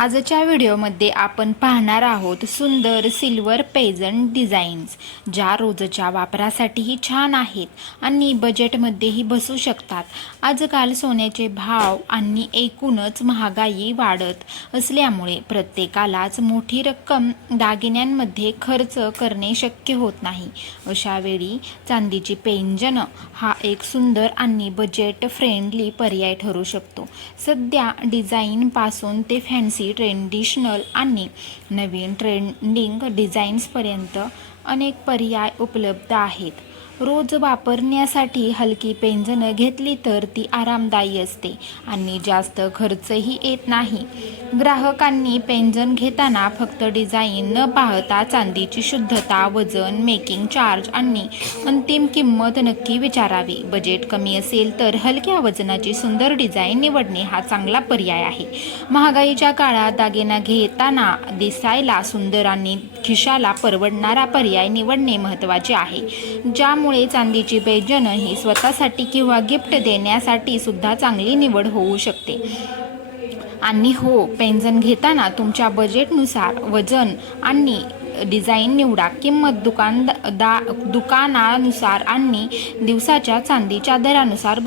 आजच्या व्हिडिओमध्ये आपण पाहणार आहोत सुंदर सिल्वर पेजंट डिझाईन्स, ज्या रोजच्या वापरासाठीही छान आहेत आणि बजेटमध्येही बसू शकतात। आजकाल सोन्याचे भाव आणि एकूणच महागाई वाढत असल्यामुळे प्रत्येकालाच मोठी रक्कम दागिन्यांमध्ये खर्च करणे शक्य होत नाही। अशा वेळी चांदीची पैंजण हा एक सुंदर आणि बजेट फ्रेंडली पर्याय ठरू शकतो। सध्या डिझाईनपासून ते फॅन्सी, ट्रेडिशनल आणि नवीन ट्रेंडिंग डिझाईन्सपर्यंत अनेक पर्याय उपलब्ध आहेत। रोज वापरण्यासाठी हलकी पैंजण घेतली तर ती आरामदायी असते आणि जास्त खर्चही येत नाही। ग्राहकांनी पैंजण घेताना फक्त डिझाईन न पाहता चांदीची शुद्धता, वजन, मेकिंग चार्ज आणि अंतिम किंमत नक्की विचारावी। बजेट कमी असेल तर हलक्या वजनाची सुंदर डिझाईन निवडणे हा चांगला पर्याय आहे। महागाईच्या काळात दागिना घेताना दिसायला सुंदर आणि खिशाला परवडणारा पर्याय निवडणे महत्त्वाचे आहे, ज्यामुळे चांदीची पैंजण ही स्वतःसाठी किंवा गिफ्ट देण्यासाठी सुद्धा चांगली निवड होऊ शकते। आणि हो, पैंजण घेताना तुमच्या बजेटनुसार वजन आणि डिझाईन निवडा। किंमत दुकानानुसार आणि दिवसाच्या चांदीच्या दरानुसार